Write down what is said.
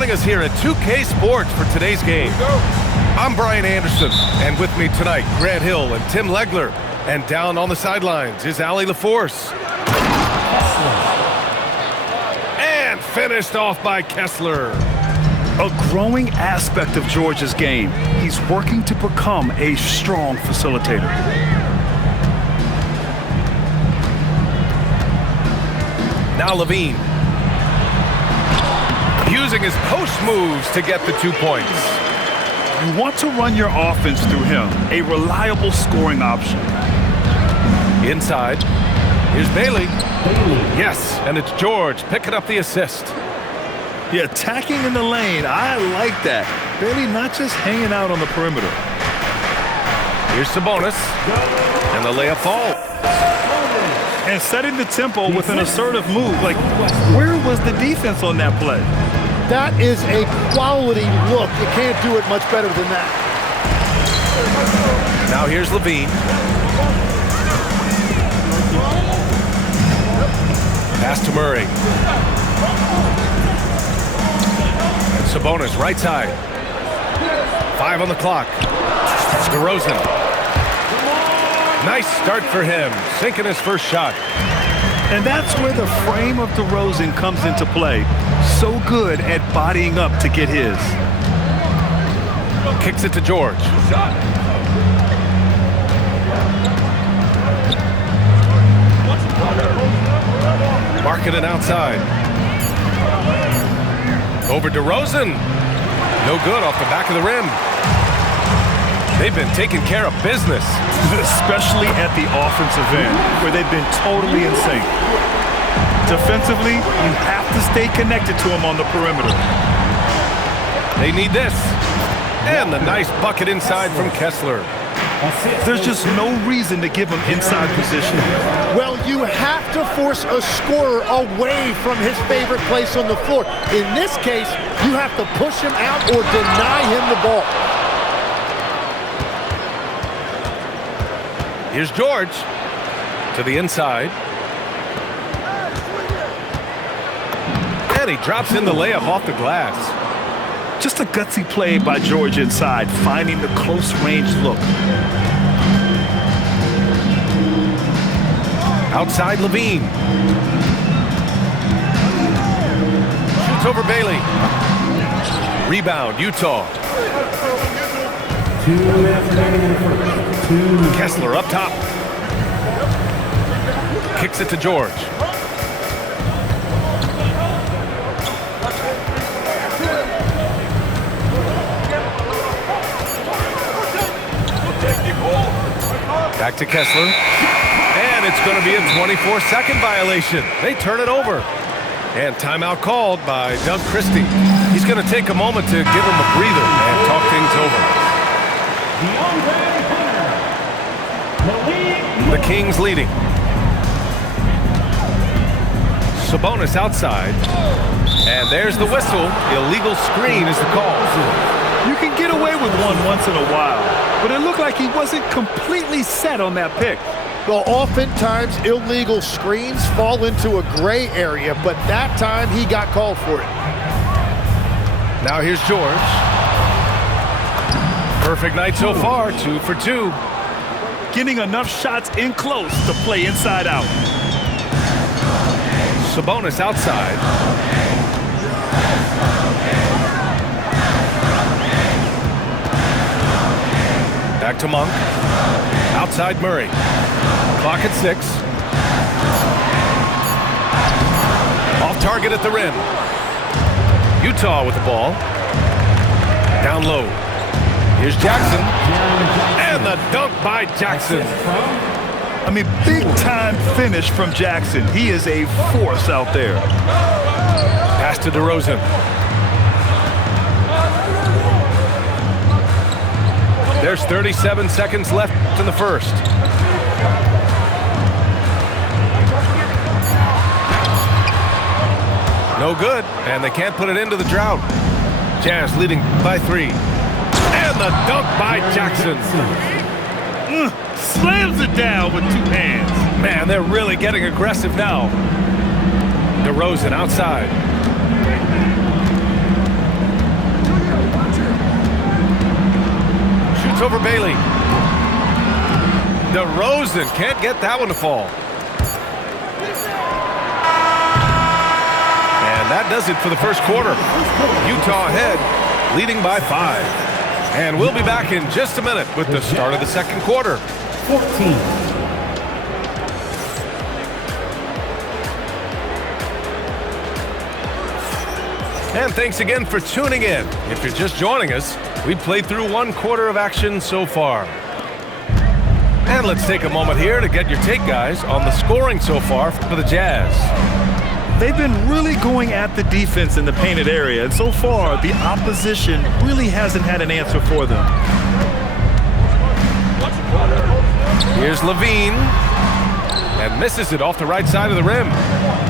joining us here at 2K Sports for today's game. I'm Brian Anderson, and with me tonight, Grant Hill and Tim Legler. And down on the sidelines is Allie LaForce. And finished off by Kessler. A growing aspect of George's game. He's working to become a strong facilitator. Now Levine. Using his post moves to get the 2 points. You want to run your offense through him, a reliable scoring option. Inside, here's Bailey. Yes, and it's George picking up the assist. Yeah, attacking in the lane, I like that. Bailey not just hanging out on the perimeter. Here's Sabonis, and the layup falls. And setting the tempo with an assertive move. Like, where was the defense on that play? That is a quality look. You can't do it much better than that. Now here's Levine. Pass to Murray. And Sabonis, right side. 5 on the clock. DeRozan. Nice start for him, sinking his first shot. And that's where the frame of DeRozan comes into play. So good at bodying up to get his. Kicks it to George. Marking it outside. Over DeRozan. No good off the back of the rim. They've been taking care of business. Especially at the offensive end, where they've been totally in sync. Defensively, you have to stay connected to him on the perimeter. They need this. And the nice bucket inside from Kessler. There's just no reason to give him inside position. Well, you have to force a scorer away from his favorite place on the floor. In this case, you have to push him out or deny him the ball. Here's George to the inside. And he drops in the layup off the glass. Just a gutsy play by George inside, finding the close range look. Outside Levine. Shoots over Bailey. Rebound, Utah. Kessler up top. Kicks it to George. Back to Kessler. And it's going to be a 24-second violation. They turn it over. And timeout called by Doug Christie. He's going to take a moment to give him a breather and talk things over. The Kings leading. Sabonis outside. And there's the whistle. Illegal screen is the call. You can get away with one once in a while, but it looked like he wasn't completely set on that pick. Well, oftentimes illegal screens fall into a gray area, but that time he got called for it. Now here's George. Perfect night so far, 2 for 2. Getting enough shots in close to play inside out. Sabonis outside. Back to Monk. Outside Murray. Clock at 6. Off target at the rim. Utah with the ball. Down low. Here's Jackson. And the dunk by Jackson. I mean, big-time finish from Jackson. He is a force out there. Pass to DeRozan. There's 37 seconds left in the first. No good, and they can't put it into the drought. Jazz leading by 3. And the dunk by Jackson. Slams it down with 2 hands. Man, they're really getting aggressive now. DeRozan outside. Bailey. DeRozan can't get that one to fall. And that does it for the first quarter. Utah ahead, leading by 5. And we'll be back in just a minute with the start of the second quarter. 14. And thanks again for tuning in. If you're just joining us, we played through one quarter of action so far. And let's take a moment here to get your take, guys, on the scoring so far for the Jazz. They've been really going at the defense in the painted area, and so far, the opposition really hasn't had an answer for them. Here's Levine, and misses it off the right side of the rim.